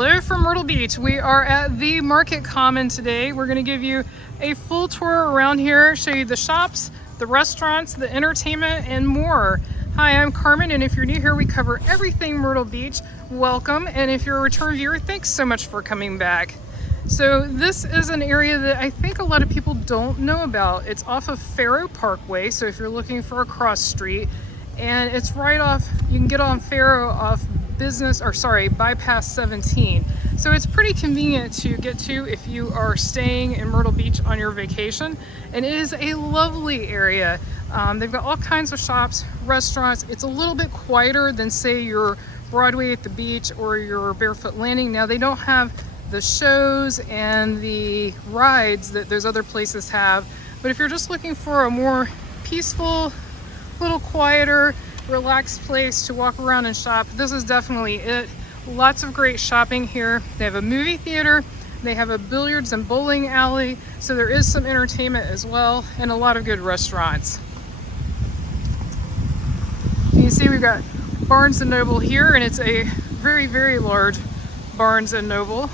Hello from Myrtle Beach. We are at the Market Common today. We're going to give you a full tour around here, show you the shops, the restaurants, the entertainment, and more. Hi, I'm Carmen, and if you're new here, we cover everything Myrtle Beach. Welcome, and if you're a return viewer, thanks so much for coming back. So this is an area that I think a lot of people don't know about. It's off of Faro Parkway, so if you're looking for a cross street, and it's right off, you can get on Faro off bypass 17. So it's pretty convenient to get to if you are staying in Myrtle Beach on your vacation. And it is a lovely area. They've got all kinds of shops, restaurants. It's a little bit quieter than say your Broadway at the beach or your Barefoot Landing. Now they don't have the shows and the rides that those other places have. But if you're just looking for a more peaceful, little quieter, relaxed place to walk around and shop, this is definitely it. Lots of great shopping here. They have a movie theater, they have a billiards and bowling alley, so there is some entertainment as well, and a lot of good restaurants. You can see we've got Barnes & Noble here, and it's a very, very large Barnes & Noble.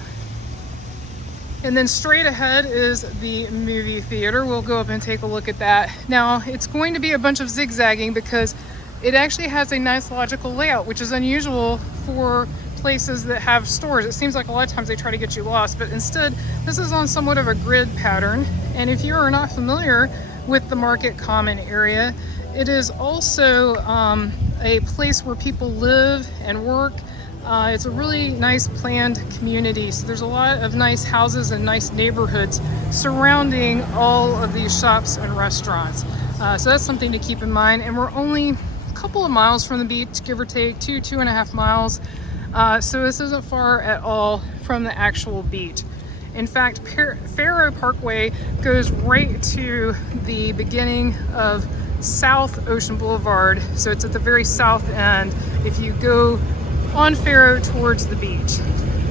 And then straight ahead is the movie theater. We'll go up and take a look at that. Now, it's going to be a bunch of zigzagging because it actually has a nice logical layout, which is unusual for places that have stores. It seems like a lot of times they try to get you lost, but instead this is on somewhat of a grid pattern. And if you are not familiar with the Market Common area, it is also a place where people live and work. It's a really nice planned community. So there's a lot of nice houses and nice neighborhoods surrounding all of these shops and restaurants. So that's something to keep in mind. And we're only couple of miles from the beach, give or take 2.5 miles. So this isn't far at all from the actual beach. In fact, Faro Parkway goes right to the beginning of South Ocean Boulevard. So it's at the very south end if you go on Faro towards the beach.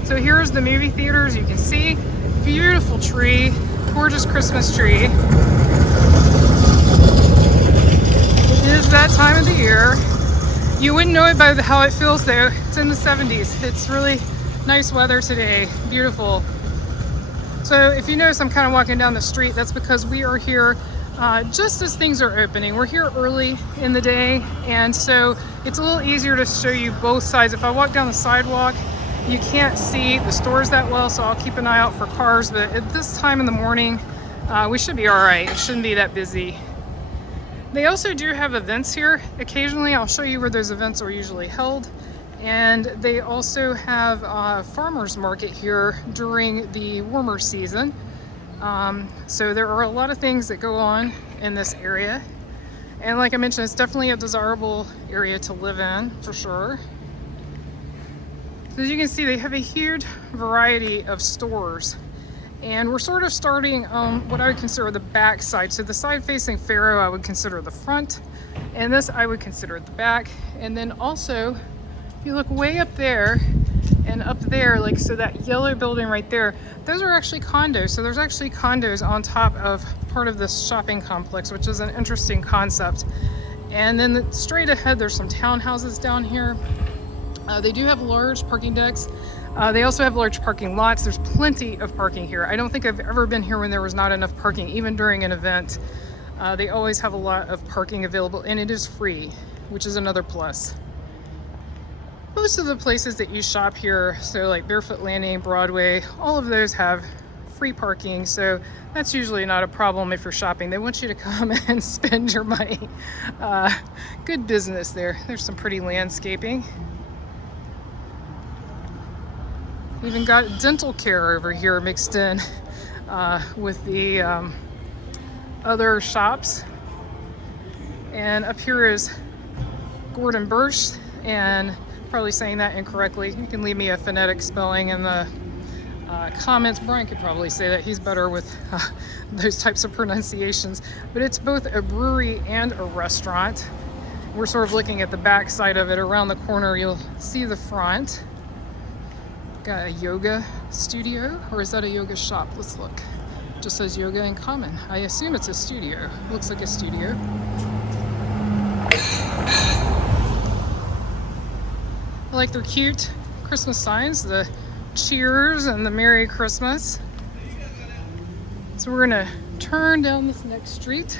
So here's the movie theater, as you can see. Beautiful tree, gorgeous Christmas tree. It is that time of the year. You wouldn't know it by how it feels though. It's in the 70s. It's really nice weather today. Beautiful. So if you notice I'm kind of walking down the street, that's because we are here just as things are opening. We're here early in the day, and so it's a little easier to show you both sides. If I walk down the sidewalk, you can't see the stores that well, so I'll keep an eye out for cars, but at this time in the morning, we should be all right. It shouldn't be that busy. They also do have events here. Occasionally, I'll show you where those events are usually held. And they also have a farmer's market here during the warmer season. So there are a lot of things that go on in this area. And like I mentioned, it's definitely a desirable area to live in, for sure. So as you can see, they have a huge variety of stores. And we're sort of starting on what I would consider the back side. So the side facing Faro, I would consider the front, and this I would consider the back. And then also, if you look way up there and up there, like so that yellow building right there, those are actually condos. So there's actually condos on top of part of this shopping complex, which is an interesting concept. And then straight ahead, there's some townhouses down here. They do have large parking decks. They also have large parking lots. There's plenty of parking here. I don't think I've ever been here when there was not enough parking, even during an event. They always have a lot of parking available, and it is free, which is another plus. Most of the places that you shop here, so like Barefoot Landing, Broadway, all of those have free parking, so that's usually not a problem if you're shopping. They want you to come and spend your money. Good business there. There's some pretty landscaping. Even got dental care over here mixed in with the other shops. And up here is Gordon Biersch, and probably saying that incorrectly. You can leave me a phonetic spelling in the comments. Brian could probably say that. He's better with those types of pronunciations. But it's both a brewery and a restaurant. We're sort of looking at the back side of it. Around the corner, you'll see the front. Got a yoga studio, or is that a yoga shop? Let's look. It just says yoga in common. I assume it's a studio. Looks like a studio. I like their cute Christmas signs, the cheers and the Merry Christmas. So we're gonna turn down this next street.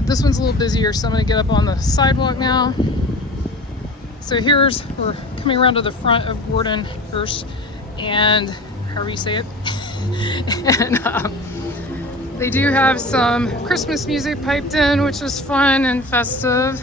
This one's a little busier, so I'm gonna get up on the sidewalk now. So we're coming around to the front of Gordon Biersch, and however you say it. And they do have some Christmas music piped in, which is fun and festive.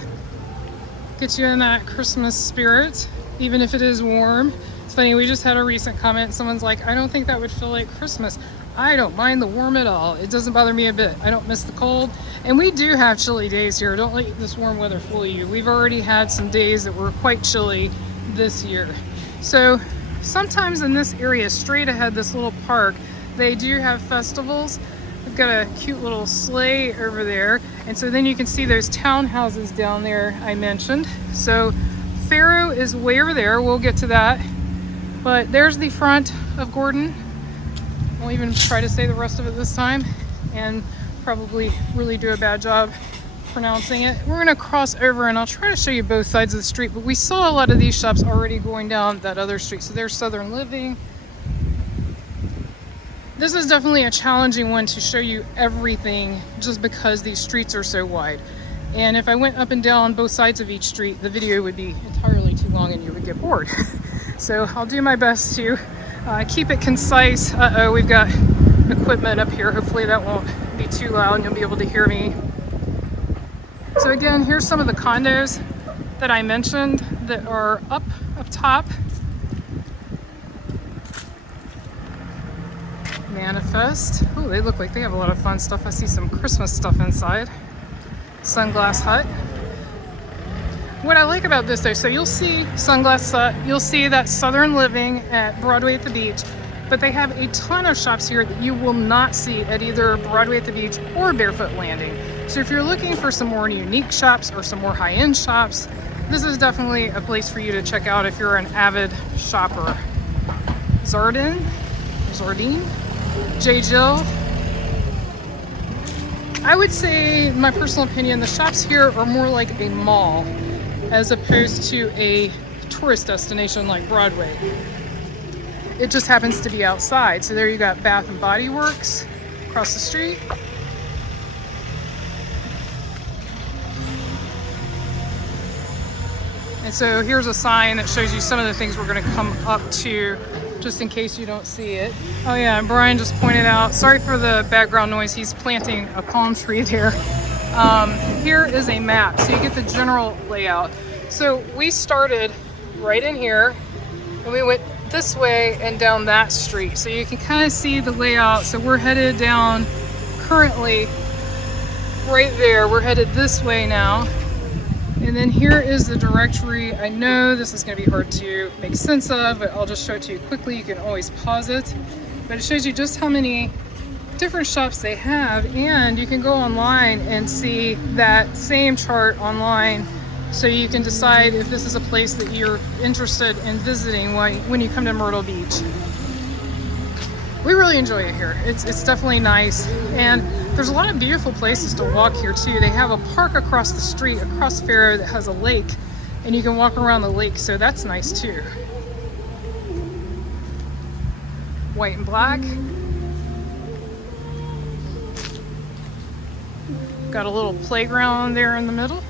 Get you in that Christmas spirit, even if it is warm. It's funny, we just had a recent comment. Someone's like, I don't think that would feel like Christmas. I don't mind the warm at all. It doesn't bother me a bit. I don't miss the cold. And we do have chilly days here. Don't let this warm weather fool you. We've already had some days that were quite chilly this year. So sometimes in this area, straight ahead, this little park, they do have festivals. They've got a cute little sleigh over there. And so then you can see those townhouses down there I mentioned. So Faro is way over there. We'll get to that. But there's the front of Gordon. I'll even try to say the rest of it this time and probably really do a bad job pronouncing it. We're gonna cross over and I'll try to show you both sides of the street, but we saw a lot of these shops already going down that other street. So there's Southern Living. This is definitely a challenging one to show you everything just because these streets are so wide. And if I went up and down both sides of each street, the video would be entirely too long and you would get bored. So I'll do my best to keep it concise. Uh-oh, we've got equipment up here. Hopefully that won't be too loud and you'll be able to hear me. So again, here's some of the condos that I mentioned that are up top. Manifest. Oh, they look like they have a lot of fun stuff. I see some Christmas stuff inside. Sunglass Hut. What I like about this though, so you'll see Sunglass Hut, you'll see that Southern Living at Broadway at the Beach, but they have a ton of shops here that you will not see at either Broadway at the Beach or Barefoot Landing. So if you're looking for some more unique shops or some more high-end shops, this is definitely a place for you to check out if you're an avid shopper. Zardine, J. Jill. I would say, in my personal opinion, the shops here are more like a mall as opposed to a tourist destination like Broadway. It just happens to be outside. So there you got Bath and Body Works across the street. And so here's a sign that shows you some of the things we're going to come up to, just in case you don't see it. Oh yeah, and Brian just pointed out, sorry for the background noise, he's planting a palm tree there. Here is a map, so you get the general layout. So we started right in here, and we went this way and down that street. So you can kind of see the layout. So we're headed down currently right there. We're headed this way now. And then here is the directory. I know this is going to be hard to make sense of, but I'll just show it to you quickly. You can always pause it. But it shows you just how many different shops they have, and you can go online and see that same chart online, so you can decide if this is a place that you're interested in visiting when you come to Myrtle Beach. We really enjoy it here. It's definitely nice, and there's a lot of beautiful places to walk here too. They have a park across the street, across Faro, that has a lake, and you can walk around the lake, so that's nice too. White and black. Got a little playground there in the middle.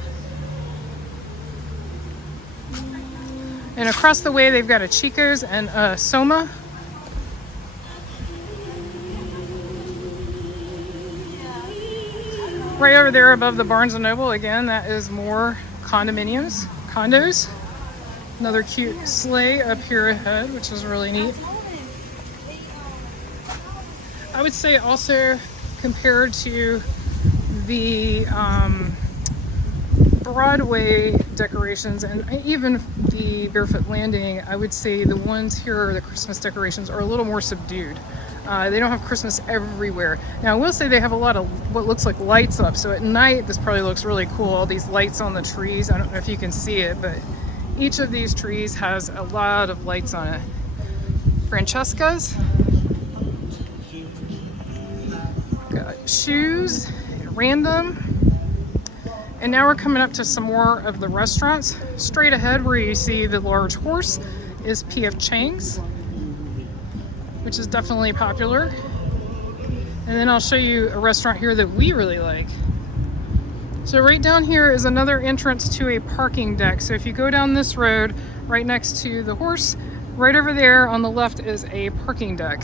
And across the way, they've got a Chico's and a Soma. Right over there above the Barnes & Noble, again, that is more condos. Another cute sleigh up here ahead, which is really neat. I would say also, compared to the Broadway decorations and even the Barefoot Landing, I would say the ones here, the Christmas decorations, are a little more subdued. They don't have Christmas everywhere. Now I will say they have a lot of what looks like lights up, so at night this probably looks really cool, all these lights on the trees. I don't know if you can see it, but each of these trees has a lot of lights on it. Francesca's. Got shoes, random. And now we're coming up to some more of the restaurants. Straight ahead where you see the large horse is P.F. Chang's, which is definitely popular. And then I'll show you a restaurant here that we really like. So right down here is another entrance to a parking deck. So if you go down this road right next to the horse, right over there on the left is a parking deck.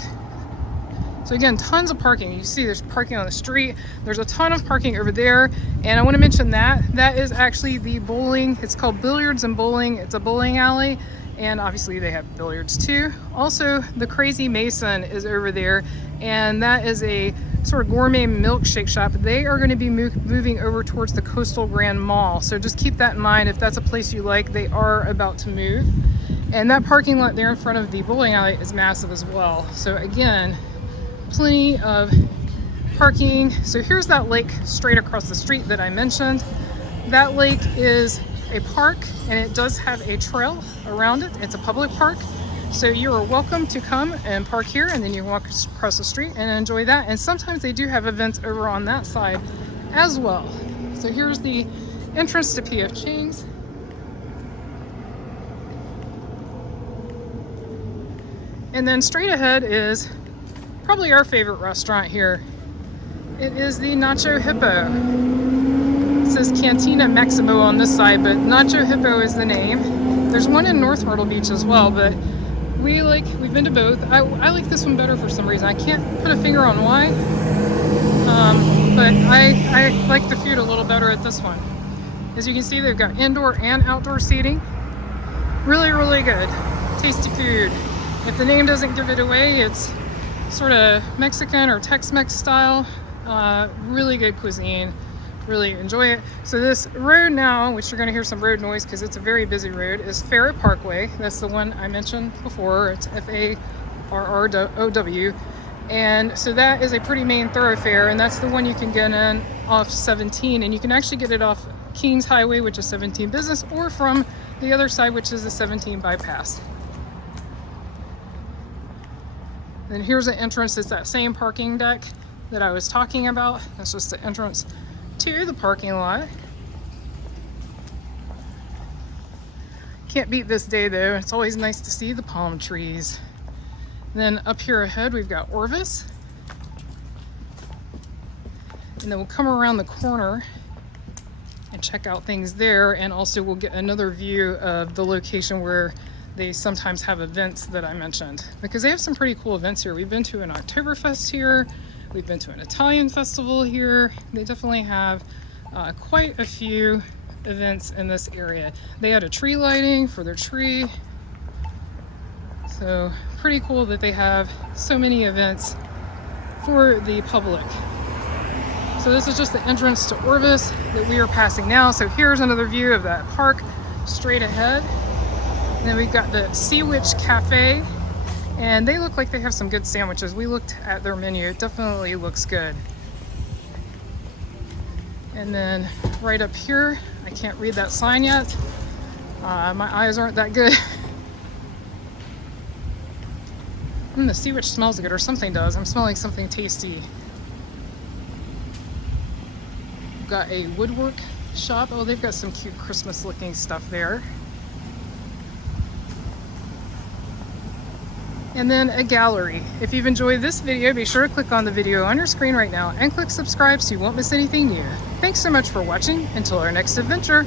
So again, tons of parking. You see there's parking on the street. There's a ton of parking over there. And I want to mention that that is actually the bowling. It's called Billiards and Bowling. It's a bowling alley. And obviously they have billiards too. Also, the Crazy Mason is over there. And that is a sort of gourmet milkshake shop. They are going to be moving over towards the Coastal Grand Mall. So just keep that in mind. If that's a place you like, they are about to move. And that parking lot there in front of the bowling alley is massive as well. So again, plenty of parking. So here's that lake straight across the street that I mentioned. That lake is a park and it does have a trail around it. It's a public park. So you are welcome to come and park here and then you walk across the street and enjoy that. And sometimes they do have events over on that side as well. So here's the entrance to P.F. Chang's. And then straight ahead is probably our favorite restaurant here. It is the Nacho Hippo. It says Cantina Maximo on this side, but Nacho Hippo is the name. There's one in North Myrtle Beach as well, but we've been to both. I like this one better for some reason. I can't put a finger on why, but I like the food a little better at this one. As you can see, they've got indoor and outdoor seating. Really, really good. Tasty food. If the name doesn't give it away, it's sort of Mexican or Tex-Mex style. Really good cuisine. Really enjoy it. So this road now, which you're going to hear some road noise because it's a very busy road, is Ferret Parkway. That's the one I mentioned before. It's F-A-R-R-O-W. And so that is a pretty main thoroughfare, and that's the one you can get in off 17. And you can actually get it off Kings Highway, which is 17 Business, or from the other side, which is the 17 bypass. Then here's the entrance. It's that same parking deck that I was talking about. That's just the entrance to the parking lot. Can't beat this day though. It's always nice to see the palm trees. Then up here ahead we've got Orvis. And then we'll come around the corner and check out things there, and also we'll get another view of the location where they sometimes have events that I mentioned, because they have some pretty cool events here. We've been to an Oktoberfest here. We've been to an Italian festival here. They definitely have quite a few events in this area. They had a tree lighting for their tree. So pretty cool that they have so many events for the public. So this is just the entrance to Orvis that we are passing now. So here's another view of that park straight ahead. And then we've got the Sea Witch Cafe, and they look like they have some good sandwiches. We looked at their menu. It definitely looks good. And then right up here, I can't read that sign yet. My eyes aren't that good. The Sea Witch smells good, or something does. I'm smelling something tasty. We've got a woodwork shop. Oh, they've got some cute Christmas looking stuff there. And then a gallery. If you've enjoyed this video, be sure to click on the video on your screen right now and click subscribe so you won't miss anything new. Thanks so much for watching. Until our next adventure.